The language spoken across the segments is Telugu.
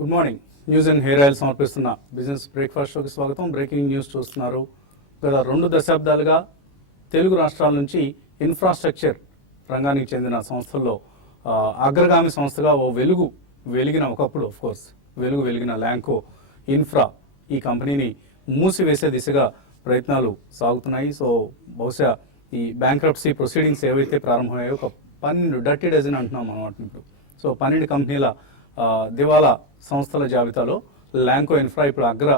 Good morning. News and hair oil సమర్పిస్తున్న బిజినెస్ బ్రేక్ఫాస్ట్ షోకి స్వాగతం. బ్రేకింగ్ న్యూస్ చూస్తున్నారు. గత 2 దశాబ్దాలుగా తెలుగు రాష్ట్రాల నుంచి ఇన్ఫ్రాస్ట్రక్చర్ రంగానికి చెందిన సంస్థల్లో అగ్రగామి సంస్థగా ఓ వెలిగిన ఒకప్పుడు కోర్స్ వెలిగిన ల్యాంకో ఇన్ఫ్రా ఈ కంపెనీని మూసివేసే దిశగా ప్రయత్నాలు సాగుతున్నాయి. సో బహుశా ఈ బ్యాంక్రప్సీ ప్రొసీడింగ్స్ ఏవైతే ప్రారంభమయ్యాయో ఒక 12 డర్టీ డజన్ అంటున్నాం మనం ఇప్పుడు. సో 12 కంపెనీల దివాలా సంస్థల జాబితాలో ల్యాంకో ఇన్ఫ్రా ఇప్పుడు అగ్ర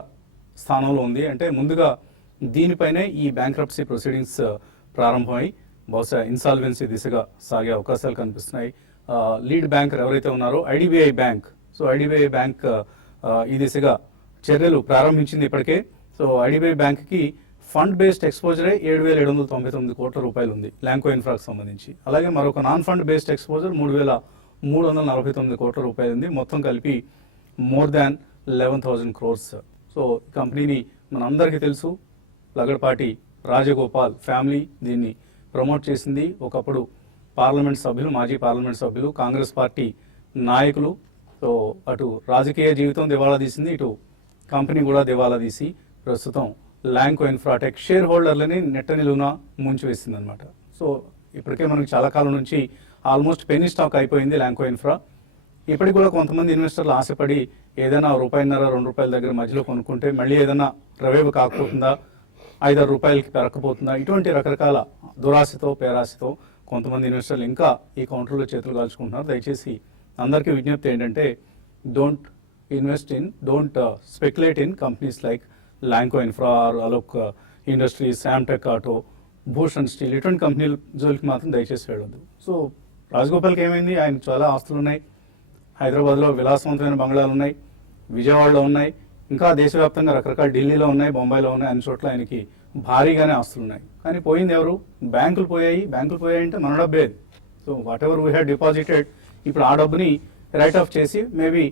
స్థానంలో ఉంది. అంటే ముందుగా దీనిపైనే ఈ బ్యాంక్రప్సీ ప్రొసీడింగ్స్ ప్రారంభమై బహుశా ఇన్సాల్వెన్సీ దిశగా సాగే అవకాశాలు కనిపిస్తున్నాయి. లీడ్ బ్యాంకర్ ఎవరైతే ఉన్నారో IDBI bank, so IDBI bank ఈ దిశగా చర్యలు ప్రారంభించింది ఇప్పటికే. సో ఐడిబిఐ బ్యాంక్కి ఫండ్ బేస్డ్ ఎక్స్పోజరే 7,799 కోట్ల రూపాయలు ఉంది ల్యాంకో ఇన్ఫ్రాకి సంబంధించి. అలాగే మరొక నాన్ ఫండ్ బేస్డ్ ఎక్స్పోజర్ 3,349 కోట్ల రూపాయలు ఉంది. మొత్తం కలిపి మోర్ దాన్ 11,000 crores. సో ఈ కంపెనీని మనందరికీ తెలుసు, లగడపాటి రాజగోపాల్ ఫ్యామిలీ దీన్ని ప్రమోట్ చేసింది. ఒకప్పుడు పార్లమెంట్ సభ్యులు, మాజీ పార్లమెంట్ సభ్యులు, కాంగ్రెస్ పార్టీ నాయకులు. సో అటు రాజకీయ జీవితం దివాలా తీసింది, ఇటు కంపెనీ కూడా దివాలా తీసి ప్రస్తుతం ల్యాంకో ఇన్ఫ్రాటెక్ షేర్ హోల్డర్లని నెట్ట నిలువున ముంచివేసింది అనమాట. సో ఇప్పటికే మనకి చాలా కాలం నుంచి ఆల్మోస్ట్ పెనీ స్టాక్ అయిపోయింది ల్యాంకో ఇన్ఫ్రా. ఇప్పటికి కూడా కొంతమంది ఇన్వెస్టర్లు ఆశపడి ఏదైనా ₹1.5-2 దగ్గర మధ్యలో కొనుక్కుంటే మళ్ళీ ఏదైనా రివైవ్ కాకపోతుందా, ₹5-6 పెరగకపోతుందా, ఇటువంటి రకరకాల దురాశతో పేరాశతో కొంతమంది ఇన్వెస్టర్లు ఇంకా ఈ కౌంటర్లో చేతులు కాల్చుకుంటున్నారు. దయచేసి అందరికీ విజ్ఞప్తి ఏంటంటే don't speculate in companies like Lanco Infra or Alok Industries, Samtek Auto, Bhushan Steel, ఇటువంటి కంపెనీల జోలికి మాత్రం దయచేసి వెళ్ళొద్దు. సో రాజగోపాల్కి ఏమైంది, ఆయన చాలా ఆస్తులు ఉన్నాయి. హైదరాబాద్లో విలాసవంతమైన బంగ్లాలు ఉన్నాయి, విజయవాడలో ఉన్నాయి, ఇంకా దేశవ్యాప్తంగా రకరకాల ఢిల్లీలో ఉన్నాయి, బొంబాయిలో ఉన్నాయి, అన్ని చోట్ల ఆయనకి భారీగానే ఆస్తులు ఉన్నాయి. కానీ పోయింది ఎవరు? బ్యాంకులు పోయాయి అంటే మన డబ్బే. So what ever we had deposited, ఇప్పుడు ఆ డబ్బుని రైట్ ఆఫ్ చేసి మేబీ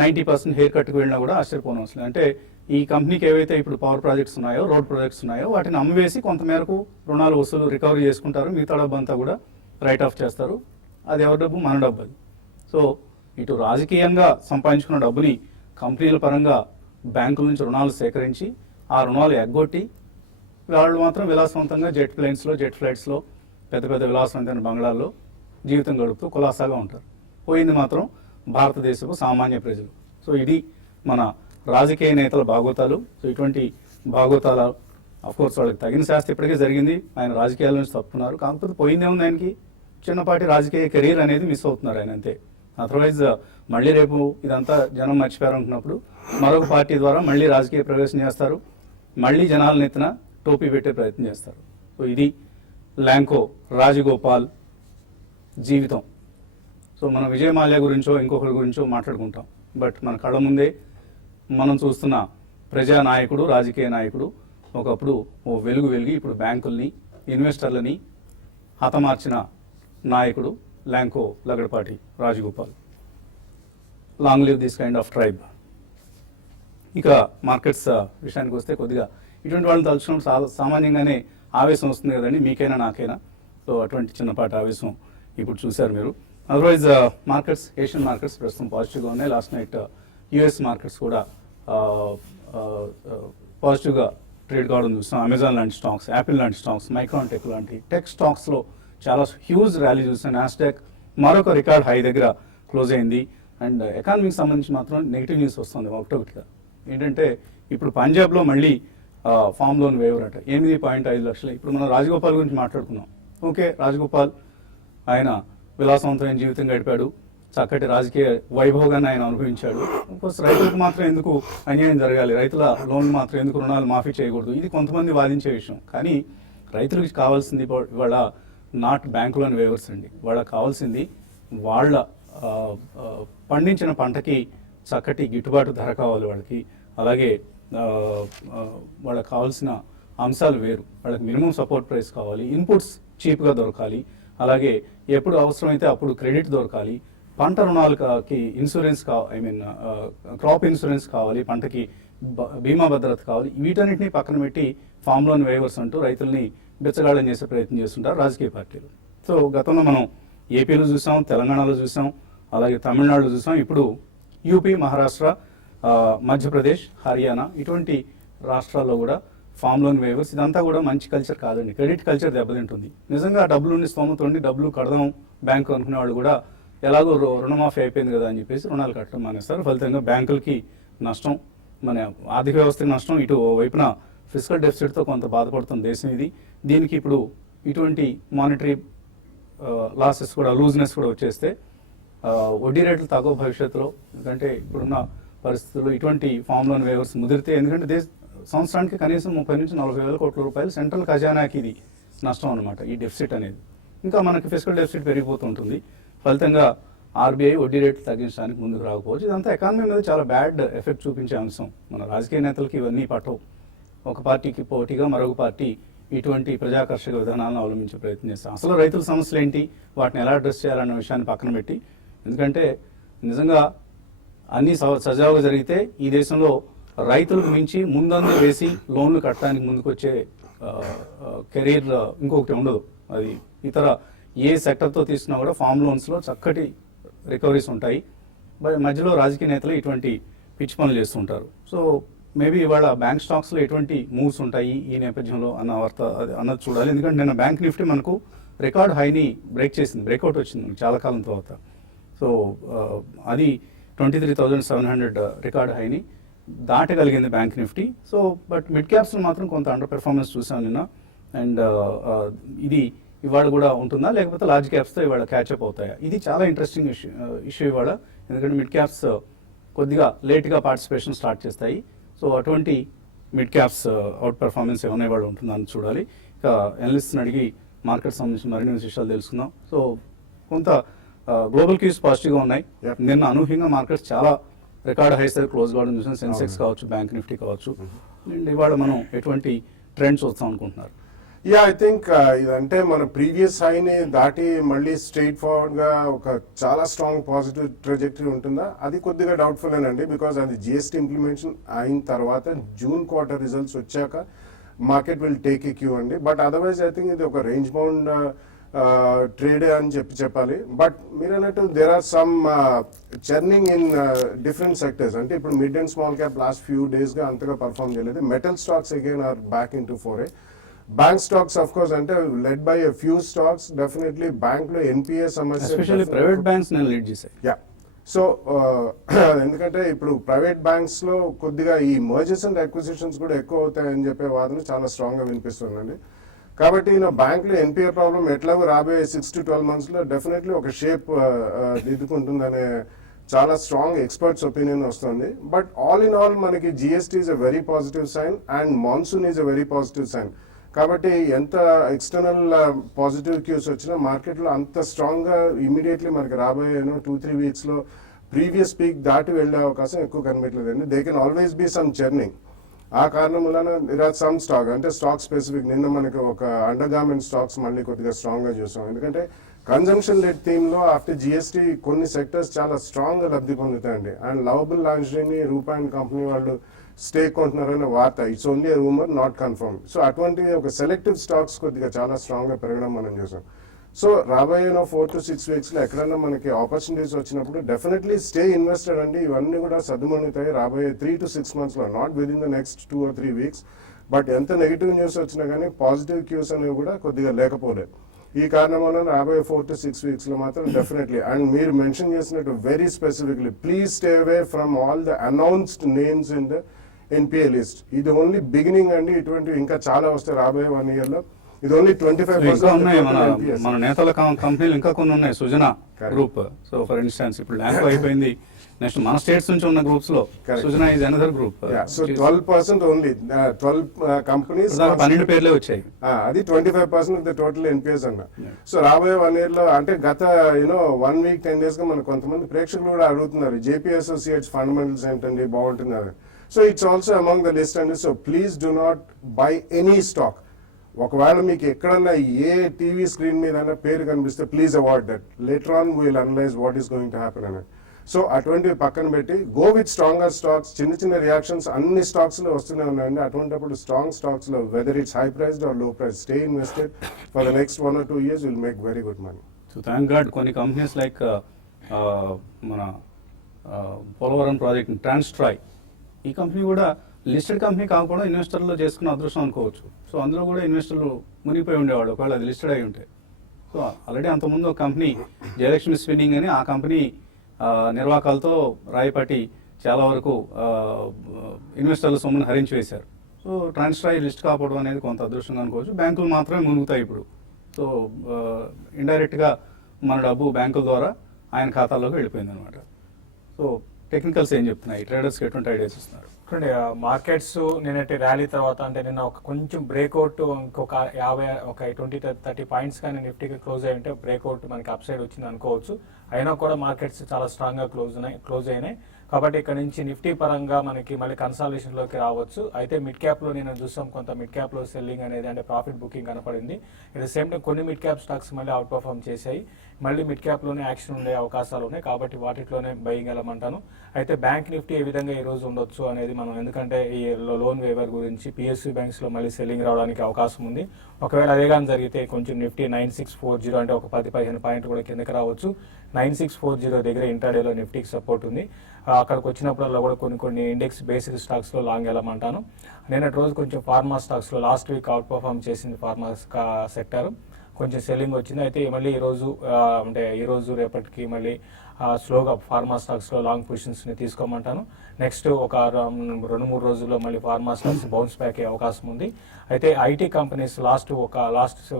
90% హెయిర్ కట్కి వెళ్ళినా కూడా ఆశ్చర్యపోవడం అవసరం. అంటే ఈ కంపెనీకి ఏవైతే ఇప్పుడు పవర్ ప్రాజెక్ట్స్ ఉన్నాయో, రోడ్ ప్రాజెక్ట్స్ ఉన్నాయో వాటిని అమ్మివేసి కొంతమేరకు రుణాలు వసూలు రికవరీ చేసుకుంటారు. మిగతా డబ్బు అంతా కూడా రైట్ ఆఫ్ చేస్తారు. అది ఎవరి డబ్బు? మన డబ్బు అది. సో ఇటు రాజకీయంగా సంపాదించుకున్న డబ్బుని కంపెనీల పరంగా బ్యాంకుల నుంచి రుణాలు సేకరించి ఆ రుణాలు ఎగ్గొట్టి వాళ్ళు మాత్రం విలాసవంతంగా జెట్ ఫ్లైట్స్లో పెద్ద పెద్ద విలాసవంతమైన బంగ్లాల్లో జీవితం గడుపుతూ కులాసాగా ఉంటారు. పోయింది మాత్రం భారతదేశపు సామాన్య ప్రజలు. సో ఇది మన రాజకీయ నేతల భాగోతాలు. సో ఇటువంటి భాగోతాల అఫ్కోర్స్ వాళ్ళకి తగిన శాస్తి ఇప్పటికే జరిగింది, ఆయన రాజకీయాల నుంచి తప్పుకున్నారు. కాకపోతే పోయిందేముంది, ఆయనకి చిన్నపాటి రాజకీయ కెరీర్ అనేది మిస్ అవుతున్నారు ఆయన, అంతే. అదర్వైజ్ మళ్ళీ రేపు ఇదంతా జనం మర్చిపోయారు అనుకున్నప్పుడు మరొక పార్టీ ద్వారా మళ్ళీ రాజకీయ ప్రవేశం చేస్తారు, మళ్ళీ జనాల నెత్తిన టోపీ పెట్టే ప్రయత్నం చేస్తారు. సో ఇది ల్యాంకో రాజగోపాల్ జీవితం. సో మన విజయ్ మాల్యా గురించో ఇంకొకరి గురించో మాట్లాడుకుంటాం, బట్ మన కళ్ళ ముందే మనం చూస్తున్న ప్రజానాయకుడు, రాజకీయ నాయకుడు ఒకప్పుడు ఓ వెలిగి ఇప్పుడు బ్యాంకుల్ని, ఇన్వెస్టర్లని హతమార్చిన నాయకుడు Lanco Lagadapati Rajagopal. Long live this kind of tribe. ఇక మార్కెట్స్ విషయానికి వస్తే కొద్దిగా ఇటువంటి వాళ్ళని తలుచుకున్నప్పుడు సామాన్యంగానే ఆవేశం వస్తుంది కదండి, మీకైనా నాకైనా. సో అటువంటి చిన్నపాటి ఆవేశం ఇప్పుడు చూశారు మీరు. అదర్వైజ్ మార్కెట్స్, ఏషియన్ మార్కెట్స్ ప్రస్తుతం పాజిటివ్గా ఉన్నాయి. లాస్ట్ నైట్ యుఎస్ మార్కెట్స్ కూడా పాజిటివ్గా ట్రేడ్ కావడం చూస్తాం. అమెజాన్ లాంటి స్టాక్స్, యాపిల్ లాంటి స్టాక్స్, మైక్రాన్ టెక్ లాంటి టెక్ స్టాక్స్లో చాలా హ్యూజ్ ర్యాలీ చూస్తాం. నాస్డాక్ మరొక రికార్డ్ హై దగ్గర క్లోజ్ అయింది. అండ్ ఎకానమీకి సంబంధించి మాత్రం నెగిటివ్ న్యూస్ వస్తుంది ఒకటొకటిగా. ఏంటంటే ఇప్పుడు పంజాబ్లో మళ్ళీ ఫామ్ లోన్ వేవర్ అట 8.5 లక్షలు. ఇప్పుడు మనం రాజగోపాల్ గురించి మాట్లాడుకున్నాం. ఓకే, రాజగోపాల్ ఆయన విలాసవంతమైన జీవితం గడిపాడు, చక్కటి రాజకీయ వైభోగాన్ని ఆయన అనుభవించాడు. ఇంకోసం రైతులకు మాత్రం ఎందుకు అన్యాయం జరగాలి, రైతుల లోన్ మాత్రం ఎందుకు రుణాలు మాఫీ చేయకూడదు, ఇది కొంతమంది వాదించే విషయం. కానీ రైతులకు కావాల్సింది ఇవాళ నాట్ బ్యాంక్ లోన్ వేవర్స్ అండి. వాళ్ళకి కావాల్సింది వాళ్ళ పండించిన పంటకి చక్కటి గిట్టుబాటు ధర కావాలి వాళ్ళకి. అలాగే వాళ్ళకి కావాల్సిన అంశాలు వేరు. వాళ్ళకి మినిమం సపోర్ట్ ప్రైస్ కావాలి, ఇన్పుట్స్ చీప్గా దొరకాలి, అలాగే ఎప్పుడు అవసరమైతే అప్పుడు క్రెడిట్ దొరకాలి, పంట రుణాలకి ఇన్సూరెన్స్ క్రాప్ ఇన్సూరెన్స్ కావాలి, పంటకి బీమా భద్రత కావాలి. వీటన్నిటిని పక్కన పెట్టి ఫామ్ లోన్ వేవర్స్ అంటూ రైతుల్ని బెచ్చగాళ్ళం చేసే ప్రయత్నం చేస్తుంటారు రాజకీయ పార్టీలు. సో గతంలో మనం ఏపీలో చూసాం, తెలంగాణలో చూసాం, అలాగే తమిళనాడులో చూసాం. ఇప్పుడు యూపీ, మహారాష్ట్ర, మధ్యప్రదేశ్, హర్యానా ఇటువంటి రాష్ట్రాల్లో కూడా ఫామ్ లోన్ వేవర్స్ ఇదంతా కూడా మంచి కల్చర్ కాదండి. క్రెడిట్ కల్చర్ దెబ్బతింటుంది. నిజంగా డబ్బులు ఉండి స్తోమత ఉండి డబ్బులు కడదాం బ్యాంకు అనుకునే వాళ్ళు కూడా ఎలాగో రుణమాఫీ అయిపోయింది కదా అని చెప్పేసి రుణాలు కట్టడం మానేస్తారు. ఫలితంగా బ్యాంకులకి నష్టం, మన ఆర్థిక వ్యవస్థకి నష్టం, ఇటు వైపున ఫిజికల్ డెఫిసిట్తో కొంత బాధపడుతున్న దేశం ఇది. దీనికి ఇప్పుడు ఇటువంటి మానిటరీ లాసెస్ కూడా, లూజ్నెస్ కూడా వచ్చేస్తే వడ్డీ రేట్లు తగ్గ భవిష్యత్తులో. ఎందుకంటే ఇప్పుడున్న పరిస్థితుల్లో ఇటువంటి ఫామ్ లోన్ వేవర్స్ ముదిరితే, ఎందుకంటే సంవత్సరానికి కనీసం 30 నుంచి 40 వేల కోట్ల రూపాయలు సెంట్రల్ ఖజానాకి ఇది నష్టం అనమాట, ఈ డెఫిసిట్ అనేది. ఇంకా మనకి ఫిజికల్ డెఫిసిట్ పెరిగిపోతుంటుంది. ఫలితంగా ఆర్బీఐ వడ్డీ రేట్లు తగ్గించడానికి ముందుకు రాకపోవచ్చు. ఇదంతా ఎకానమీ మీద చాలా బ్యాడ్ ఎఫెక్ట్ చూపించే అంశం. మన రాజకీయ నేతలకి ఇవన్నీ పట్టవు. ఒక పార్టీకి పోటీగా మరొక పార్టీ ఇటువంటి ప్రజాకర్షక విధానాలను అవలంబించే ప్రయత్నం చేస్తాం. అసలు రైతుల సమస్యలు ఏంటి, వాటిని ఎలా అడ్రస్ చేయాలన్న విషయాన్ని పక్కన పెట్టి, ఎందుకంటే నిజంగా అన్నీ సజావుగా జరిగితే ఈ దేశంలో రైతులకు మించి ముందందు వేసి లోన్లు కట్టడానికి ముందుకు వచ్చే కెరీర్ ఇంకొకటి ఉండదు. అది ఇతర ఏ సెక్టర్తో తీసుకున్నా కూడా ఫామ్ లోన్స్లో చక్కటి రికవరీస్ ఉంటాయి. మధ్యలో రాజకీయ నేతలు ఇటువంటి పిచ్చి పనులు చేస్తుంటారు. సో మేబీ ఇవాళ బ్యాంక్ స్టాక్స్లో ఎటువంటి మూవ్స్ ఉంటాయి ఈ నేపథ్యంలో అన్న వార్త అన్నది చూడాలి. ఎందుకంటే నిన్న బ్యాంక్ నిఫ్టీ మనకు రికార్డ్ హైని బ్రేక్ చేసింది, బ్రేక్అవుట్ వచ్చింది మనకు చాలా కాలం తర్వాత. సో అది 23,700 రికార్డ్ హైని దాటగలిగింది bank Nifty. So but mid క్యాప్స్లో మాత్రం కొంత అండర్ పెర్ఫార్మెన్స్ చూసాం నిన్న. అండ్ ఇది ఇవాళ కూడా ఉంటుందా, లేకపోతే లార్జ్ క్యాప్స్తో ఇవాళ క్యాచ్అప్ అవుతాయా? ఇది చాలా ఇంట్రెస్టింగ్ ఇష్యూ ఇవాళ. ఎందుకంటే మిడ్ క్యాప్స్ కొద్దిగా లేట్గా పార్టిసిపేషన్ స్టార్ట్ చేస్తాయి. సో అటువంటి మిడ్ క్యాప్స్ అవుట్ పెర్ఫార్మెన్స్ ఏమైనా ఇవాళ ఉంటుందని చూడాలి. ఇక ఎనలిస్ట్ని అడిగి మార్కెట్ సంబంధించిన మరిన్ని విశేషాలు తెలుసుకుందాం. సో కొంత గ్లోబల్ క్యూస్ పాజిటివ్గా ఉన్నాయి. నిన్న అనూహ్యంగా మార్కెట్స్ చాలా రికార్డ్ హైస్ దగ్గర క్లోజ్ కావడం చూసాం. సెన్సెక్స్ కావచ్చు, బ్యాంక్ నిఫ్టీ కావచ్చు. అండ్ ఇవాళ మనం ఎటువంటి ట్రెండ్ చూస్తాం అనుకుంటున్నారు? యా, ఐ థింక్ ఇదంటే మన ప్రీవియస్ హైని దాటి మళ్ళీ స్ట్రైట్ ఫార్వర్డ్ గా ఒక చాలా స్ట్రాంగ్ పాజిటివ్ ట్రెజెక్టరీ ఉంటుందా, అది కొద్దిగా డౌట్ఫుల్ అండి. బికాస్ అది జిఎస్టీ ఇంప్లిమెంటేషన్ అయిన తర్వాత జూన్ క్వార్టర్ రిజల్ట్స్ వచ్చాక market will take a cue అండి. బట్ అదర్వైజ్ ఐ థింక్ ఇది ఒక రేంజ్ బౌండ్ ట్రేడే అని చెప్పాలి. బట్ మీరు అన్నట్టు there are some churning in different sectors. అంటే ఇప్పుడు mid and small cap last few days గా అంతగా పర్ఫార్మ్ చేయలేదు. Metal stocks again are back in to fore. Bank stocks of course అంటే led by a few stocks. Definitely bank లో ఎన్పిఏ సమస్య, ఎస్పెషల్లీ ప్రైవేట్ బ్యాంక్స్ లీడ్ చేశాయి. యా, సో ఎందుకంటే ఇప్పుడు ప్రైవేట్ బ్యాంక్స్ లో కొద్దిగా ఈ మర్జర్స్ అండ్ అక్విజిషన్స్ కూడా ఎక్కువ అవుతాయని చెప్పే వాదన చాలా స్ట్రాంగ్ గా వినిపిస్తుందండి. కాబట్టి బ్యాంక్ లో ఎన్పిఏ ప్రాబ్లం ఎట్లాగో రాబోయే 6 to 12 months లో డెఫినెట్లీ ఒక షేప్ దిద్దుకుంటుందనే చాలా స్ట్రాంగ్ ఎక్స్పర్ట్స్ ఒపీనియన్ వస్తుంది. బట్ ఆల్ ఇన్ ఆల్ మనకి GST is a very positive sign and monsoon is a very positive sign. కాబట్టి ఎంత ఎక్స్టర్నల్ పాజిటివ్ క్యూస్ వచ్చినా మార్కెట్లో అంత స్ట్రాంగ్గా ఇమీడియట్లీ మనకి రాబోయే 2-3 weeks లో ప్రీవియస్ పీక్ దాటి వెళ్ళే అవకాశం ఎక్కువ కనిపించలేదండి. They can always be some churning. ఆ కారణం వలన సమ్ స్టాక్ అంటే స్టాక్ స్పెసిఫిక్ నిన్న మనకి ఒక అండర్ గార్మెంట్ స్టాక్స్ మళ్ళీ కొద్దిగా స్ట్రాంగ్గా చూసాం. ఎందుకంటే కన్జంప్షన్ లెడ్ థీమ్లో ఆఫ్టర్ జిఎస్టీ కొన్ని సెక్టర్స్ చాలా స్ట్రాంగ్గా లబ్ధి పొందుతాయండి. అండ్ లవబుల్ లాంచ్ని రూపాయి కంపెనీ వాళ్ళు స్టేక్ కొంటున్నారనే వార్త, it's only rumour, not confirm. So అటువంటి ఒక సెలెక్టివ్ స్టాక్స్ కొద్దిగా చాలా స్ట్రాంగ్గా పెరగడం మనం చూసాం. సో రాబోయే 4 to 6 weeks లో ఎక్కడైనా మనకి ఆపర్చునిటీస్ వచ్చినప్పుడు డెఫినెట్లీ స్టే ఇన్వెస్టెడ్ అండి. ఇవన్నీ కూడా సద్దుమణుతాయి రాబోయే 3 to 6 months లో, not with in the next 2 or 3 weeks. But ఎంత నెగిటివ్ న్యూస్ వచ్చినా కానీ పాజిటివ్ క్యూస్ అనేవి కూడా కొద్దిగా లేకపోలేదు. ఈ కారణం వల్ల రాబోయే 4 to 6 weeks లో మాత్రం డెఫినెట్లీ, అండ్ మీరు మెన్షన్ చేసినట్టు very specifically, please stay away from all the announced names in the NPA list. ఇది ఓన్లీ బిగినింగ్ అండి. ఇటువంటివి ఇంకా చాలా వస్తాయి రాబోయే 1 year లో. ఇది ఓన్లీ 25%. మన నేతల కంపెనీలు ఇంకా కొన్ని ఉన్నాయి. Sujana group, so for instance ఇప్పుడు ల్యాంకో అయిపోయింది. నెక్స్ట్ మన స్టేట్స్ నుంచి ఉన్న గ్రూప్స్ లో Sujana is another group. So 12% only 12 companies, 12 పేర్లే వచ్చాయి. అది 25% ఆఫ్ ద టోటల్ ఎన్పిఎస్ అన్న. సో రాబోయే 1 year లో అంటే గత 1 week 10 days గా మనకు కొంతమంది ప్రేక్షకులు కూడా అడుగుతున్నారు జేపీ అసోసియేట్స్ ఫండమెంటల్స్ ఏంటండి, బాగుంటున్నారు. So it's also among the list అండి. So please do not buy any stock. ఒకవేళ మీకు ఎక్కడన్నా ఏ టీవీ స్క్రీన్ మీద పేరు కనిపిస్తే please avoid that. Later on will analyze what is going to happen అని. సో అటువంటివి పక్కన పెట్టి గో విత్ స్ట్రాంగర్ స్టాక్స్. చిన్న రియాక్షన్స్ అన్ని స్టాక్స్ లో వస్తూనే ఉన్నాయండి. అటువంటిప్పుడు స్ట్రాంగ్ స్టాక్స్ లో whether it's high priced or low price, stay invested for the next 1 or 2 years will make very good money. So thank God కొన్ని కంపెనీస్ లైక్ మన పోలవరం ప్రాజెక్ట్ ట్రాన్స్ట్రాయ్, ఈ కంపెనీ కూడా లిస్టెడ్ కంపెనీ కాకుండా ఇన్వెస్టర్లో చేసుకున్న అదృష్టం అనుకోవచ్చు. సో అందులో కూడా ఇన్వెస్టర్లు మునిగిపోయి ఉండేవాడు ఒకవేళ అది లిస్టెడ్ అయి ఉంటే. సో ఆల్రెడీ అంతకుముందు ఒక కంపెనీ జయలక్ష్మి స్పిన్నింగ్ అని, ఆ కంపెనీ నిర్వాహకాలతో రాయపాటి చాలా వరకు ఇన్వెస్టర్ల సొమ్మును హరించి వేశారు. సో ట్రాన్స్ట్రాయ్ లిస్ట్ కాకపోవడం అనేది కొంత అదృష్టంగా అనుకోవచ్చు. బ్యాంకులు మాత్రమే మునుగుతాయి ఇప్పుడు. సో ఇండైరెక్ట్గా మన డబ్బు బ్యాంకుల ద్వారా ఆయన ఖాతాలోకి వెళ్ళిపోయింది అనమాట. సో టెక్నికల్స్ ఏం చెప్తున్నాయి, ట్రేడర్స్కి ఎటువంటి ఐడియాస్ ఇస్తున్నారు? చూడండి, మార్కెట్స్ నిన్నటి ర్యాలీ తర్వాత అంటే నిన్న ఒక కొంచెం బ్రేక్అవుట్ ఇంకొక 20-30 పాయింట్స్ కానీ నిఫ్టీకి క్లోజ్ అయి ఉంటే బ్రేక్అవుట్ మనకి అప్ సైడ్ వచ్చింది అనుకోవచ్చు. అయినా కూడా మార్కెట్స్ చాలా స్ట్రాంగ్గా క్లోజ్ అయినాయి. కాబట్టి ఇక్కడ నుంచి నిఫ్టీ పరంగా మనకి మళ్ళీ కన్సాలిడేషన్లోకి రావచ్చు. అయితే మిడ్ క్యాప్లో నేను చూసాం కొంత మిడ్ క్యాప్లో సెల్లింగ్ అనేది అంటే ప్రాఫిట్ బుకింగ్ కనపడింది. అట్ ద సేమ్ టైం కొన్ని మిడ్ క్యాప్ స్టాక్స్ మళ్ళీ అవుట్ పర్ఫార్మ్ చేశాయి. మళ్ళీ మిడ్ క్యాప్లోనే యాక్షన్ ఉండే అవకాశాలు ఉన్నాయి. కాబట్టి వాటిలోనే బయింగ్ వెళ్ళమంటాను. అయితే బ్యాంక్ నిఫ్టీ ఏ విధంగా ఈ రోజు ఉండొచ్చు అనేది మనం, ఎందుకంటే ఈ లోన్ వేవర్ గురించి పిఎస్యూ బ్యాంక్స్లో మళ్ళీ సెల్లింగ్ రావడానికి అవకాశం ఉంది. ఒకవేళ అదే కానీ జరిగితే కొంచెం నిఫ్టీ 9640 అంటే ఒక 10-15 పాయింట్ కూడా కిందకి రావచ్చు. 9640 దగ్గర ఇంటర్డేలో నిఫ్టీకి సపోర్ట్ ఉంది. అక్కడికి వచ్చినప్పుడల్లా కూడా కొన్ని ఇండెక్స్ బేసిక్ స్టాక్స్లో లాంగ్ వెళ్ళమంటాను. నిన్నటి రోజు కొంచెం ఫార్మా స్టాక్స్లో లాస్ట్ వీక్ అవుట్ పర్ఫార్మ్ చేసింది ఫార్మా సెక్టర్, కొంచెం సెల్లింగ్ వచ్చింది. అయితే మళ్ళీ ఈరోజు అంటే ఈరోజు రేపటికి మళ్ళీ స్లోగా ఫార్మా స్టాక్స్లో లాంగ్ పొజిషన్స్ని తీసుకోమంటాను. నెక్స్ట్ ఒక 2-3 రోజుల్లో మళ్ళీ ఫార్మా స్టాక్స్ బౌన్స్ బ్యాక్ అయ్యే అవకాశం ఉంది. అయితే ఐటీ కంపెనీస్ లాస్ట్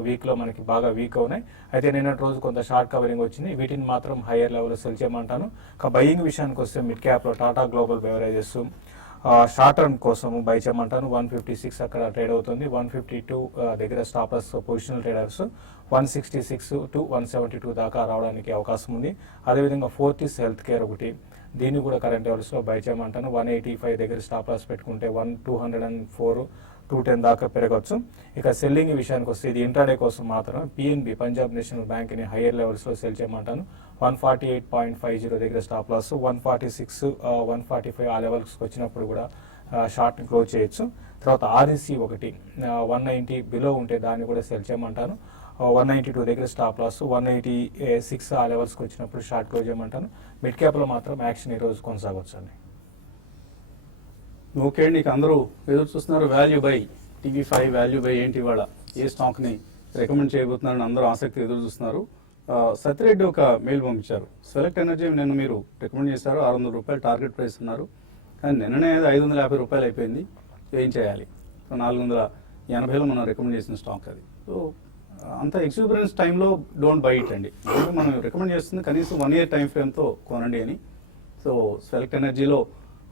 వీక్లో మనకి బాగా వీక్ అవునాయి. అయితే నిన్నటి రోజు కొంత షార్ట్ కవరింగ్ వచ్చింది. వీటిని మాత్రం హయ్యర్ లెవెల్లో సెల్ చేయమంటాను. బయింగ్ విషయానికి వస్తే మిడ్ క్యాప్లో టాటా గ్లోబల్ బెవరేజెస్ షార్ట్ టర్మ్ కోసం బై చేయమంటాను. 156 అక్కడ ట్రేడ్ అవుతుంది. 152 దగ్గర స్టాపర్స్ పొజిషనల్ ట్రేడర్స్ 166 to 172 దాకా రావడానికి అవకాశం ఉంది. అదేవిధంగా ఫోర్టిస్ హెల్త్ కేర్ ఒకటి, దీన్ని కూడా కరెంట్ లెవెల్స్లో బై చేయమంటాను. 185 దగ్గర స్టాప్ లాస్ పెట్టుకుంటే 204, 210 దాకా పెరగవచ్చు. ఇక సెల్లింగ్ విషయానికి వస్తే ఇది ఇంట్రాడే కోసం మాత్రమే. పిఎన్బి పంజాబ్ నేషనల్ బ్యాంక్ని హయ్యర్ లెవెల్స్లో సెల్ చేయమంటాను. 148.50 దగ్గర స్టాప్ లాస్, 146, 145 ఆ లెవెల్స్కి వచ్చినప్పుడు కూడా షార్ట్ని క్లోజ్ చేయొచ్చు. తర్వాత ఆర్ఈసీ ఒకటి 190 బిలో ఉంటే దాన్ని కూడా సెల్ చేయమంటాను. 192 దగ్గర స్టాప్ లాస్, 186 ఆ లెవెల్స్కి వచ్చినప్పుడు షార్ట్ క్లోజ్ చేయమంటాను. మిడ్ క్యాప్లో మాత్రం యాక్షన్ ఈరోజు కొనసాగవచ్చు అండి. ఓకే అండి, ఇక అందరూ ఎదురు చూస్తున్నారు value by, TV5 value by ఏంటి ఇవాళ, ఏ స్టాక్ని రికమెండ్ చేయబోతున్నారని అందరూ ఆసక్తి ఎదురు చూస్తున్నారు. సత్యరెడ్డి ఒక మెయిల్ పంపించారు. సెలెక్ట్ ఎనర్జీ నిన్న మీరు రికమెండ్ చేశారు, 600 రూపాయలు టార్గెట్ ప్రైస్ ఉన్నారు, కానీ నిన్ననే 550 రూపాయలు అయిపోయింది, ఏం చేయాలి? 480లో మనం రికమెండ్ చేసిన స్టాక్ అది. సో అంత ఎక్స్పీరియన్స్ టైంలో డోంట్ బై ఇట్ అండి. మనం రికమెండ్ చేస్తుంది కనీసం 1 year టైం ఫ్రేమ్తో కొనండి అని. సో సెలెక్ట్ ఎనర్జీలో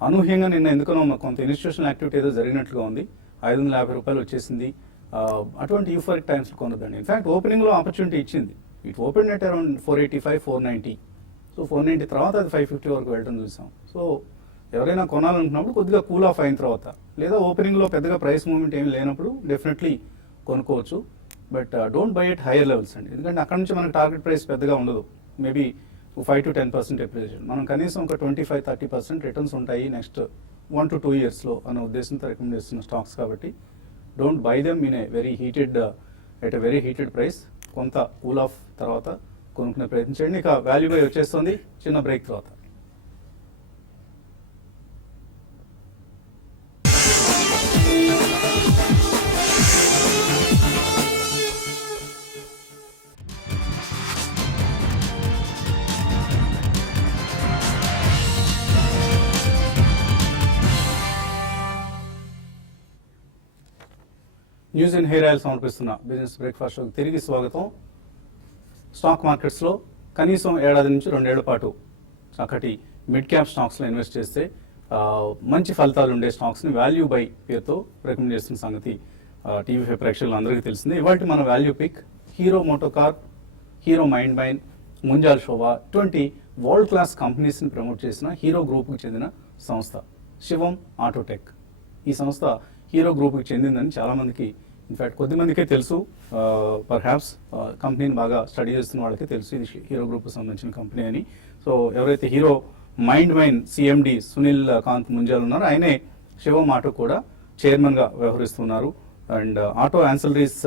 అనూహ్యంగా నిన్న ఎందుకనో కొంత ఇన్స్టిట్యూషనల్ యాక్టివిటీ ఏదో జరిగినట్లుగా ఉంది, 550 రూపాయలు వచ్చేసింది. అటువంటి యూఫరిక్ టైమ్స్లో కొనదండి. ఇన్ఫాక్ట్ ఓపెనింగ్లో ఆపర్చునిటీ ఇచ్చింది. It open at around 485, 490. So 490 తర్వాత అది 550 వరకు వెళ్ళడం చూసాం. సో ఎవరైనా కొనాలనుకున్నప్పుడు కొద్దిగా కూల్ ఆఫ్ అయిన తర్వాత, లేదా ఓపెనింగ్లో పెద్దగా ప్రైస్ మూవ్మెంట్ ఏమి లేనప్పుడు డెఫినెట్లీ కొనుక్కోవచ్చు. But don't by at higher levels అండి, ఎందుకంటే అక్కడ నుంచి మనకు టార్గెట్ ప్రైస్ పెద్దగా ఉండదు. మేబీ 5 to 10% అప్రిసియేషన్, మనం కనీసం ఒక 25-30% రిటర్న్స్ ఉంటాయి నెక్స్ట్ 1 to 2 yearsలో అనే ఉద్దేశంతో రికమెండ్ చేస్తున్న స్టాక్స్ కాబట్టి don't by them in at a very heated price. కొంత కూల్ ఆఫ్ తర్వాత కొనుక్కునే ప్రయత్నించండి. ఇక వాల్యూ బై వచ్చేస్తుంది చిన్న బ్రేక్ తర్వాత. న్యూస్ అండ్ హెయిర్ ఆయిల్ సమర్పిస్తున్న బిజినెస్ బ్రేక్ఫాస్ట్ షోకి తిరిగి స్వాగతం. స్టాక్ మార్కెట్స్లో కనీసం 1 ఏడాది నుంచి 2 ఏళ్ల పాటు చక్కటి మిడ్ క్యాప్ స్టాక్స్లో ఇన్వెస్ట్ చేస్తే మంచి ఫలితాలు ఉండే స్టాక్స్ని వాల్యూ బై పేరుతో రికమెండ్ చేస్తున్న సంగతి TV5 ప్రేక్షకులు అందరికీ తెలిసిందే. ఇవాళ మన value pick Hero MotoCorp, Hero mind Mine, Munjal Showa ఇటువంటి వరల్డ్ క్లాస్ కంపెనీస్ని ప్రమోట్ చేసిన హీరో గ్రూప్కి చెందిన సంస్థ శివం ఆటోటెక్. ఈ సంస్థ హీరో గ్రూప్కి చెందిందని చాలామందికి, ఇన్ఫ్యాక్ట్ కొద్దిమందికే తెలుసు. పర్హాప్స్ కంపెనీని బాగా స్టడీ చేస్తున్న వాళ్ళకి తెలుసు ఇది హీరో గ్రూప్కి సంబంధించిన కంపెనీ అని. సో ఎవరైతే Hero mind mine CMD Sunil Kant Munjal ఉన్నారో ఆయనే శివం ఆటో కూడా చైర్మన్గా వ్యవహరిస్తున్నారు. అండ్ ఆటో యాన్సిలరీస్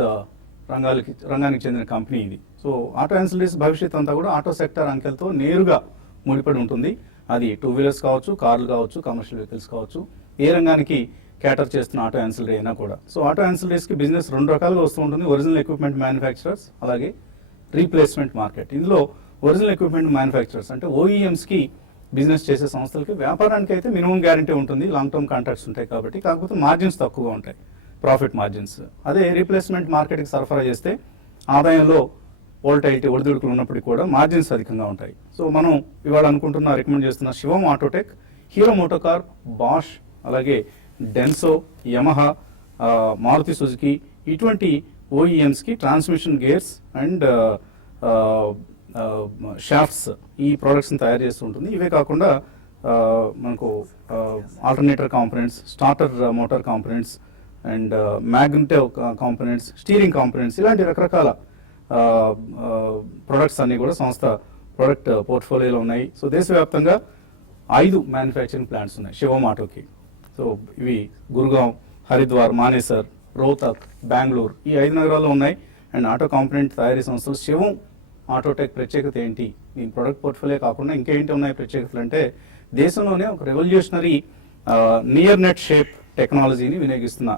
రంగానికి చెందిన కంపెనీ ఇది. సో ఆటో యాన్సిలరీస్ భవిష్యత్ అంతా కూడా ఆటో సెక్టర్ అంకెలతో నేరుగా ముడిపడి ఉంటుంది. అది 2 వీలర్స్ కావచ్చు, కార్లు కావచ్చు, కమర్షియల్ వెహికల్స్ కావచ్చు, ఏ రంగానికి క్యాటర్ చేస్తున్న ఆటో యాన్సిలరీ అయినా కూడా. సో ఆటో యాన్సిలరీస్కి బిజినెస్ 2 రకాలుగా వస్తూ ఉంటుంది, ఒరిజినల్ ఎక్విప్మెంట్ మ్యానుఫ్యాక్చరర్స్ అలాగే రీప్లేస్మెంట్ మార్కెట్. ఇందులో ఒరిజినల్ ఎక్విప్మెంట్ మ్యానుఫ్యాక్చరర్స్ అంటే ఓఈఎంస్కి బిజినెస్ చేసే సంస్థలకి, వ్యాపారానికి అయితే మినిమం గ్యారంటీ ఉంటుంది, లాంగ్ టర్మ్ కాంట్రాక్ట్స్ ఉంటాయి కాబట్టి, కాకపోతే మార్జిన్స్ తక్కువగా ఉంటాయి, ప్రాఫిట్ మార్జిన్స్. అదే రీప్లేస్మెంట్ మార్కెట్కి సరఫరా చేస్తే ఆదాయంలో వోల్టైలిటీ, ఒడిదుడుకులు ఉన్నప్పటికీ కూడా మార్జిన్స్ అధికంగా ఉంటాయి. సో మనం ఇవాళ రికమెండ్ చేస్తున్న శివం ఆటోటెక్, హీరో మోటోకార్, బాష్, అలాగే డెన్సో, యమహా, మారుతి సుజుకి ఇటువంటి ఓఈఎంస్కి ట్రాన్స్మిషన్ గేర్స్ అండ్ షాఫ్ట్స్ ఈ ప్రోడక్ట్స్ని తయారు చేస్తూ ఉంటుంది. ఇవే కాకుండా మనకు alternator components, starter motor components and magnetic components, steering components, ఇలాంటి రకరకాల ప్రొడక్ట్స్ అన్నీ కూడా సంస్థ ప్రొడక్ట్ పోర్ట్ఫోలియోలో ఉన్నాయి. సో దేశవ్యాప్తంగా 5 మ్యానుఫ్యాక్చరింగ్ ప్లాంట్స్ ఉన్నాయి శివం ఆటోకి. సో ఇవి గురుగాం, హరిద్వార్, మానేసర్, రోహ్తక్, బెంగళూరు ఈ 5 నగరాల్లో ఉన్నాయి. అండ్ ఆటో కాంపోనెంట్ తయారీ సంస్థలు శివం ఆటోటెక్ ప్రత్యేకత ఏంటి, దీని ప్రొడక్ట్ పోర్ట్ఫోలియో కాకుండా ఇంకేంటి ఉన్నాయి ప్రత్యేకతలు అంటే, దేశంలోనే ఒక రెవల్యూషనరీ నియర్ నెట్ షేప్ టెక్నాలజీని వినియోగిస్తున్న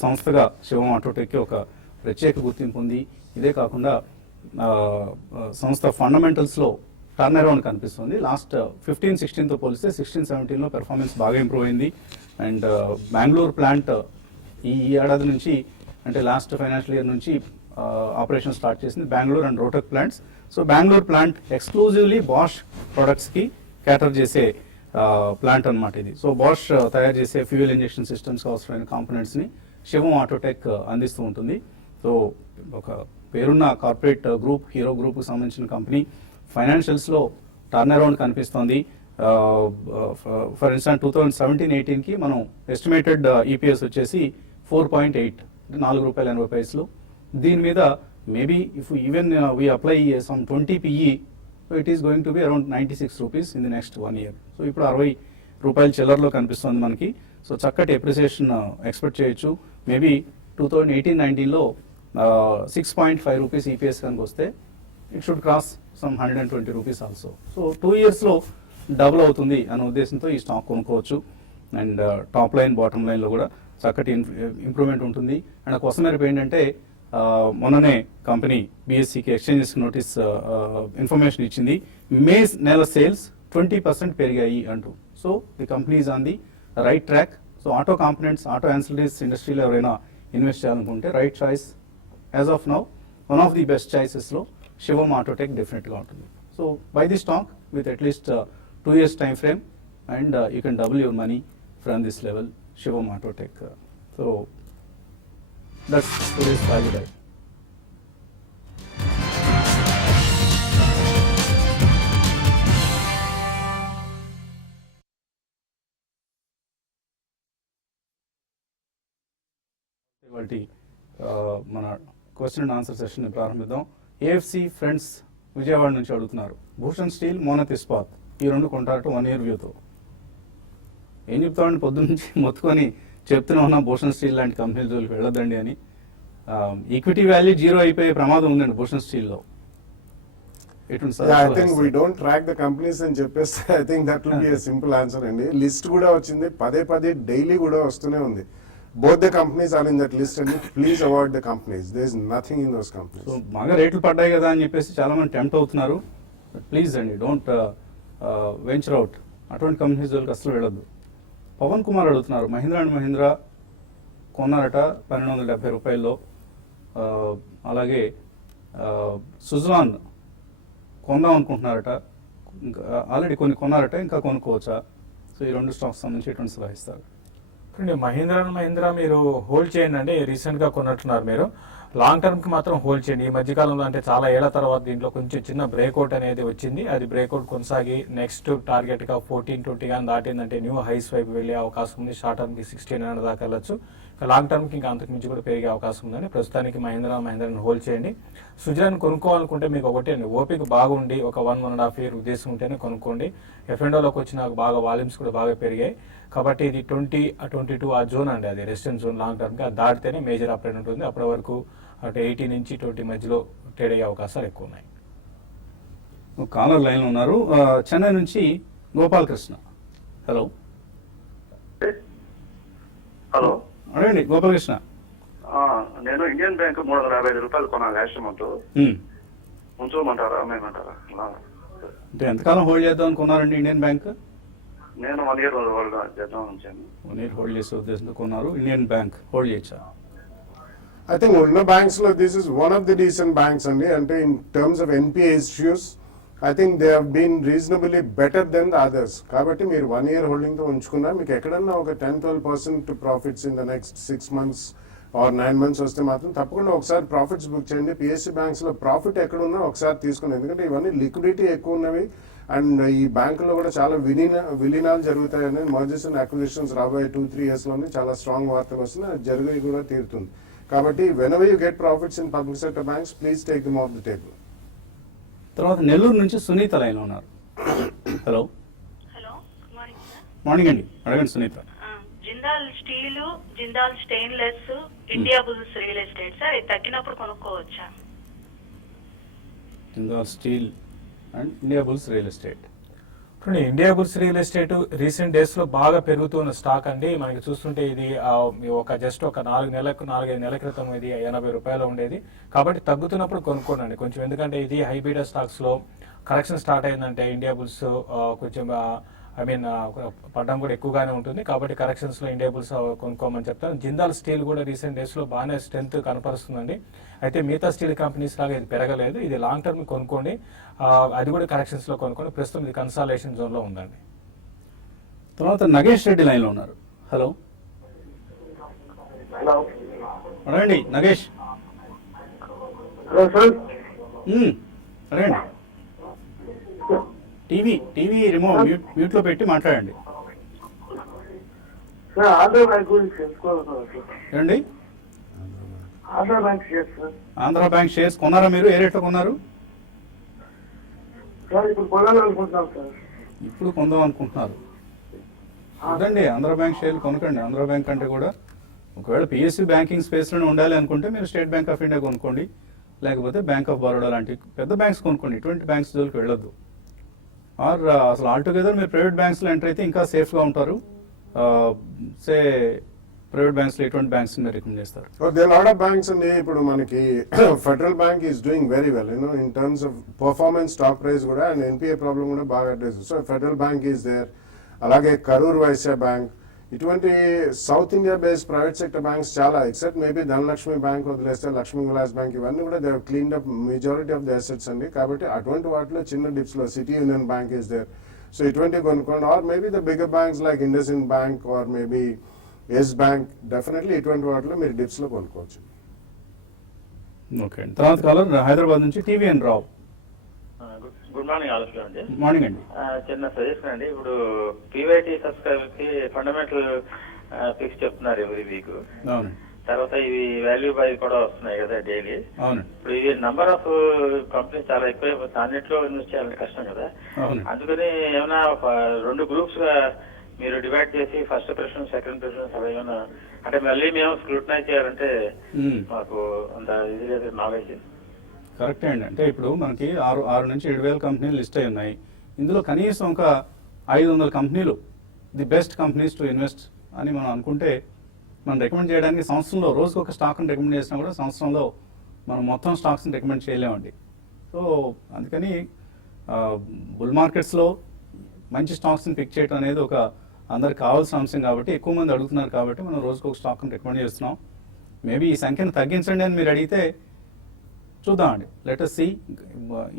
సంస్థగా శివం ఆటోటెక్కి ఒక ప్రత్యేక గుర్తింపు ఉంది. ఇదే కాకుండా సంస్థ ఫండమెంటల్స్లో టర్న్ అరౌండ్ కనిపిస్తుంది. లాస్ట్ 15-16తో పోలిస్తే 16-17లో పెర్ఫార్మెన్స్ బాగా ఇంప్రూవ్ అయింది. అండ్ బెంగళూరు ప్లాంట్ ఈ ఏడాది నుంచి, అంటే లాస్ట్ ఫైనాన్షియల్ ఇయర్ నుంచి ఆపరేషన్ స్టార్ట్ చేసింది, Bengaluru and Rohtak plants. So Bengaluru plant exclusively Bosch ప్రొడక్ట్స్కి క్యాటర్ చేసే ప్లాంట్ అనమాట ఇది. సో బాష్ తయారు చేసే ఫ్యూయల్ ఇంజెక్షన్ సిస్టమ్స్కి అవసరమైన కాంపోనెంట్స్ని శివం ఆటోటెక్ అందిస్తూ ఉంటుంది. సో ఒక పేరున్న కార్పొరేట్ గ్రూప్, హీరో గ్రూప్కి సంబంధించిన కంపెనీ. ఫైనాన్షియల్స్లో టర్న్ అరౌండ్ కనిపిస్తోంది. ఫర్ ఇన్స్టాన్స్ 2017-18కి మనం ఎస్టిమేటెడ్ ఈపీఎస్ వచ్చేసి 4.8 అంటే ₹4.80. దీని మీద maybe if even we apply some 20 PE, it is going to be around ₹96 in the next 1 year. So ఇప్పుడు ₹60 చిల్లర్లో కనిపిస్తుంది మనకి. సో చక్కటి ఎప్రిసియేషన్ ఎక్స్పెక్ట్ చేయొచ్చు. మేబీ 2018-19లో ₹6.5 ఈపీఎస్ కనుక వస్తే it should cross some ₹120 also. So 2 yearsలో డబుల్ అవుతుంది అనే ఉద్దేశంతో ఈ స్టాక్ కొనుక్కోవచ్చు. అండ్ టాప్ లైన్, బాటమ్ లైన్లో కూడా చక్కటి ఇంప్రూవ్మెంట్ ఉంటుంది. అండ్ కోసం మేరకు ఏంటంటే, మొన్ననే కంపెనీ BSEకి ఎక్స్చేంజెస్కి నోటీస్ ఇన్ఫర్మేషన్ ఇచ్చింది, మే నెల సేల్స్ 20% పెరిగాయి అంటూ. So the company is on the right track. So auto components, auto ancillaries ఇండస్ట్రీలో ఎవరైనా ఇన్వెస్ట్ చేయాలనుకుంటే right choice. As of now one of the best చాయిసెస్లో శివం ఆటోటెక్ డెఫినెట్గా ఉంటుంది. So buy the stock with at least 2 years time frame, and you can double your money from this level, Shivam Autotech. So that's today's value dive. ఇవాల్టి మన క్వశ్చన్ అండ్ ఆన్సర్ సెషన్ ప్రారంభిద్దాం. AFC ఫ్రెండ్స్ విజయవాడ నుంచి అడుగుతున్నారు, భూషణ్ స్టీల్, మోనత్ ఇస్పాత్ ఈ 2 కొంటారట 1 year వ్యూతో. ఏం చెప్తామండి, పొద్దున్న నుంచి మొత్తుకొని చెప్తూనే ఉన్నాం భూషణ్ స్టీల్ లాంటి కంపెనీల జోలికి వెళ్ళొద్దండి అని. ఈక్విటీ వాల్యూ 0 అయిపోయే ప్రమాదం ఉందండి భూషణ్ స్టీల్లో. I think we don't track the companies అని చెప్పేస్తే I think that will be a simple answer అండి. లిస్ట్ కూడా వచ్చింది, పదే డైలీ కూడా వస్తూనే ఉంది. Both the companies are in that list, and please avoid the companies. There is nothing in those companies. So బాగా రేట్లు పడ్డాయి కదా అని చెప్పేసి చాలా మంది టెంప్ట్ అవుతున్నారు. ప్లీజ్ అండి, డోంట్ వెంచర్ అవుట్. అటువంటి కంపెనీస్ జోలికి అసలు వెళ్ళొద్దు. పవన్ కుమార్ అడుగుతున్నారు, మహీంద్రా అండ్ మహీంద్రా కొన్నారట ₹1270. అలాగే సుజలాన్ కొందాం అనుకుంటున్నారట, ఆల్రెడీ కొన్ని కొన్నారట, ఇంకా కొనుక్కోవచ్చా? సో ఈ 2 స్టాక్స్ సంబంధించి ఎటువంటి సలహా ఇస్తారు? మహీంద్రా మీరు హోల్డ్ చేయండి అండి. రీసెంట్గా కొన్నట్టున్నారు మీరు. లాంగ్ టర్మ్కి మాత్రం హోల్డ్ చేయండి. ఈ మధ్యకాలంలో అంటే చాలా ఏళ్ల తర్వాత దీంట్లో కొంచెం చిన్న బ్రేక్అవుట్ అనేది వచ్చింది. అది బ్రేక్అవుట్ కొనసాగి నెక్స్ట్ టార్గెట్గా 1420 కానీ దాటిందంటే న్యూ హైస్ వైపు వెళ్ళే అవకాశం ఉంది. షార్ట్ టర్మ్కి 1600 దాకా వెళ్ళొచ్చు. లాంగ్ టర్మ్కి ఇంకా అంతకు మించి కూడా పెరిగే అవకాశం ఉందని ప్రస్తుతానికి మహీంద్రాని హోల్డ్ చేయండి. సుజలాన్ కొనుక్కోవాలనుకుంటే మీకు ఒకటే అండి, ఓపిక బాగుండి ఒక 1.5 year ఉద్దేశం ఉంటేనే కొనుక్కోండి. F&Oలోకి వచ్చిన బాగా వాల్యూమ్స్ కూడా బాగా పెరిగాయి కాబట్టి ఇది 20-22 ఆ జోన్ అండి, అది రెసిస్టెన్స్ జోన్. లాంగ్ టర్మ్కి అది దాటితేనే మేజర్ అప్ ట్రెండ్ ఉంటుంది. అప్పటి వరకు అటు 80 నుంచి 20 మధ్యలో ట్రేడ్ అయ్యే అవకాశాలు ఎక్కువ ఉన్నాయి. కాలర్ లైన్లో ఉన్నారు. చెన్నై నుంచి గోపాలకృష్ణ. హలో హలో, అడగండి గోపాలకృష్ణ. నేను ఇండియన్ బ్యాంక్ 355 రూపాయలు కొన్నాను లాస్ట్ మంత్. ఉమ్. ఉంచమంటారా అమ్మేయమంటారా? అంటే ఎంతకాలం హోల్డ్ చేద్దాం అనుకున్నారండి ఇండియన్ బ్యాంక్? నేను 1 year హోల్డ్ చేద్దాం ఉంచాను. 1 year హోల్డ్ చేసే ఉద్దేశంతో కొన్నారు. ఇండియన్ బ్యాంక్ హోల్డ్ చేయొచ్చా? I think ఉన్న banks లో this is one of the decent banks అండి. అంటే in terms of NPA issues, I think they have been reasonably better than the others. కాబట్టి మీరు 1 year holding తో ఉంచుకున్నా మీకు ఎక్కడన్నా ఒక 10-12% profits in the next 6 months or 9 months వస్తే మాత్రం తప్పకుండా ఒకసారి ప్రాఫిట్స్ బుక్ చేయండి. పిఎస్సి బ్యాంక్స్ లో ప్రాఫిట్ ఎక్కడున్నా ఒకసారి తీసుకుని, ఎందుకంటే ఇవన్నీ లిక్విడిటీ ఎక్కువ ఉన్నవి అండ్ ఈ బ్యాంకులో కూడా చాలా విలీనాలు జరుగుతాయని, మర్జర్స్ అండ్ అక్విజిషన్స్ రాబోయే 2-3 years లోనే చాలా స్ట్రాంగ్ వార్తలు వస్తున్నాయి, అది జరిగి కూడా తీరుతుంది. కాబట్టి whenever you get profits in public sector banks, please take them off the table. తర్వాత నెల్లూరు నుంచి సునీత లైన్ లో ఉన్నారు. Hello hello, good morning sir. Morning అండి, అడగండి సునీత. జిందాల్ స్టీల్, జిందాల్ స్టెయిన్లెస్, ఇండియా బుల్స్ రియల్ ఎస్టేట్ సార్, ఇది తగ్గినప్పుడు కొనుక్కోవచ్చా? Jindal Steel and Indiabulls Real Estate. ఇప్పుడు Indiabulls Real Estate recent days లో బాగా పెరుగుతున్న స్టాక్ అండి. మనకి చూస్తుంటే ఇది ఒక జస్ట్ ఒక 4-5 నెలల క్రితం ఇది 80 రూపాయలు ఉండేది. కాబట్టి తగ్గుతున్నప్పుడు కొనుక్కోండి కొంచెం, ఎందుకంటే ఇది హైబ్రిడ్ స్టాక్స్ లో కరెక్షన్ స్టార్ట్ అయిందంటే ఇండియా బుల్స్ కొంచెం పడ్డం కూడా ఎక్కువగానే ఉంటుంది. కాబట్టి కరెక్షన్స్ లో ఇండియా బుల్స్ కొనుక్కోమని చెప్తాను. జిందాల్ స్టీల్ కూడా రీసెంట్ డేస్ లో బాగానే స్ట్రెంత్ కనపరుస్తుందండి. అయితే మిగతా స్టీల్ కంపెనీస్ లాగా ఇది పెరగలేదు. ఇది లాంగ్ టర్మ్ కొనుక్కోండి, అది కూడా కరెక్షన్స్ లో కొనుక్కోండి. ప్రస్తుతం ఇది కన్సాలేషన్ జోన్ లో ఉందండి. తర్వాత నగేష్ రెడ్డి లైన్ లో ఉన్నారు. హలో హలో అడగండి నగేష్. Hello sir. అడగండి. టీవీ రిమోట్ మ్యూట్ లో పెట్టి మాట్లాడండి. సార్ ఆంధ్ర బ్యాంక్ గురించి తెలుసుకోవాలి సార్. ఏమండి? Andhra bank shares sir. Andhra bank shares కొన్నారా మీరు? ఏ రేట్లో కొన్నారు? సార్ ఇప్పుడు కొనాలనుకుంటున్నాం సార్. ఇప్పుడు కొందాం అనుకుంటున్నారు. అదండి, ఆంధ్ర బ్యాంక్ షేర్లు కొనకండి. ఆంధ్ర బ్యాంక్ అంటే కూడా ఒకవేళ పిఎస్సి బ్యాంకింగ్ స్పేస్లోనే ఉండాలి అనుకుంటే మీరు స్టేట్ బ్యాంక్ ఆఫ్ ఇండియా కొనుక్కోండి, లేకపోతే బ్యాంక్ ఆఫ్ బరోడా లాంటి పెద్ద బ్యాంక్స్ కొనుక్కోండి. ఇటువంటి బ్యాంక్స్ జోలికి వెళ్ళొద్దు. ఆర్ అసలు ఆల్టుగెదర్ మీరు ప్రైవేట్ బ్యాంక్స్లో ఎంటర్ అయితే ఇంకా సేఫ్గా ఉంటారు. సే ప్రైవేట్ బ్యాంక్స్లో ఎటువంటి బ్యాంక్స్ మీరు రికమెండ్ చేస్తారు? There are a lot of banks అండి. ఇప్పుడు మనకి federal bank is doing very well in terms of performance, stock price కూడా, అండ్ ఎన్పిఏ ప్రాబ్లం కూడా బాగా address. So federal bank is there. అలాగే కరూర్ వైశ్య బ్యాంక్, ఇటువంటి south India based private sector banks చాలా, ఎక్సెప్ట్ మేబీ ధనలక్ష్మి బ్యాంక్ వదిలేస్తే లక్ష్మీ విలాస్ బ్యాంక్, ఇవన్నీ కూడా they cleaned up majority of the assets అండి. కాబట్టి అటువంటి వాటిలో చిన్న డిప్స్ లో city union bank is there. So ఇటువంటి కొనుక్కోండి. Or maybe the bigger banks like IndusInd Bank or maybe Yes Bank, definitely ఇటువంటి వాటిలో మీరు డిప్స్ లో కొనుక్కోవచ్చు. ఓకే అండి. తర్వాత కాలర్ హైదరాబాద్ నుంచి టీవీఎన్ రావు. గుడ్ మార్నింగ్ ఆలోచన అండి. మార్నింగ్ అండి. చిన్న సజెషన్ అండి. ఇప్పుడు పీవైటీ సబ్స్క్రైబర్ కి ఫండమెంటల్ ఫిక్స్ చెప్తున్నారు ఎవ్రీ వీక్. అవునండి. తర్వాత ఇవి వాల్యూ బై కూడా వస్తున్నాయి కదా డైలీ. అవునండి. ఇప్పుడు ఇవి నంబర్ ఆఫ్ కంపెనీస్ చాలా ఎక్కువైపోతుంది, అన్నింటిలో ఇన్వెస్ట్ చేయాలని కష్టం కదా. అవునండి. అందుకని ఏమైనా ఒక 2 గ్రూప్స్ గా మీరు డివైడ్ చేసి ఫస్ట్ ప్రిఫరెన్స్, సెకండ్ ప్రిఫరెన్స్ అలా ఏమైనా, అంటే మళ్ళీ మేము స్క్రూటనైజ్ చేయాలంటే మాకు అంత ఇది లేదు నాలెడ్జ్. కరెక్టే అండి. అంటే ఇప్పుడు మనకి 6 నుంచి 7,000 కంపెనీలు లిస్ట్ అయి ఉన్నాయి. ఇందులో కనీసం ఒక 500 కంపెనీలు the best companies to invest అని మనం అనుకుంటే, మనం రికమెండ్ చేయడానికి సంవత్సరంలో రోజుకు ఒక స్టాక్ని రికమెండ్ చేసినా కూడా సంవత్సరంలో మనం మొత్తం స్టాక్స్ని రికమెండ్ చేయలేమండి. సో అందుకని బుల్ మార్కెట్స్లో మంచి స్టాక్స్ని పిక్ చేయడం అనేది ఒక అందరికి కావాల్సిన అంశం కాబట్టి, ఎక్కువ మంది అడుగుతున్నారు కాబట్టి మనం రోజుకు ఒక స్టాక్ని రికమెండ్ చేస్తున్నాం. మేబీ ఈ సంఖ్యను తగ్గించండి అని మీరు అడిగితే చూద్దామండి. Let us see.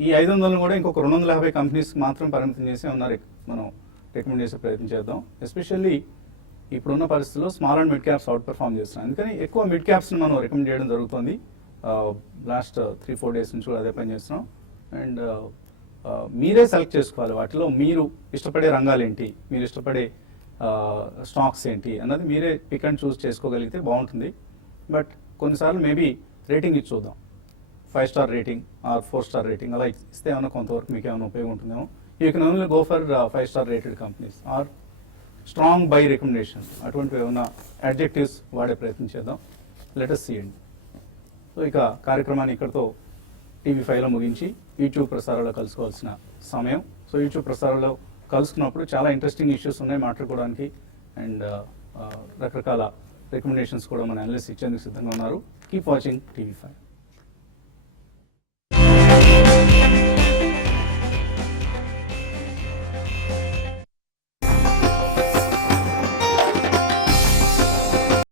ఈ 500 కూడా ఇంకొక 250 కంపెనీస్కి మాత్రం పరిమితం చేసి మనం రికమెండ్ చేసే ప్రయత్నం చేద్దాం. ఎస్పెషల్లీ ఇప్పుడున్న పరిస్థితుల్లో small and mid caps out perform చేస్తున్నాం. అందుకని ఎక్కువ మిడ్ క్యాప్స్ని మనం రికమెండ్ చేయడం జరుగుతుంది. లాస్ట్ 3-4 డేస్ నుంచి కూడా అదే పని చేస్తున్నాం. అండ్ మీరే సెలెక్ట్ చేసుకోవాలి వాటిలో మీరు ఇష్టపడే రంగాలు ఏంటి, మీరు ఇష్టపడే స్టాక్స్ ఏంటి అన్నది మీరే పిక్ అండ్ చూస్ చేసుకోగలిగితే బాగుంటుంది. బట్ కొన్నిసార్లు మేబీ రేటింగ్ ఇచ్చి చూద్దాం. 5 star rating or 4 star rating అలా ఇస్తే ఏమైనా కొంతవరకు మీకు ఏమైనా ఉపయోగం ఉంటుందేమో. You can only go for 5 star rated companies or strong buy recommendation, అటువంటివి ఏమైనా అడ్జెక్టివ్స్ వాడే ప్రయత్నం చేద్దాం. లెట్ us see అండి. సో ఇక కార్యక్రమాన్ని ఇక్కడితో టీవీ 5లో ముగించి యూట్యూబ్ ప్రసారాల్లో కలుసుకోవాల్సిన సమయం. సో యూట్యూబ్ ప్రసారాల్లో కలుసుకున్నప్పుడు చాలా ఇంట్రెస్టింగ్ ఇష్యూస్ ఉన్నాయి మాట్లాడుకోవడానికి అండ్ రకరకాల రికమెండేషన్స్ కూడా మన అనలిస్ట్ ఇచ్చేందుకు సిద్ధంగా ఉన్నారు. Keep watching TV5.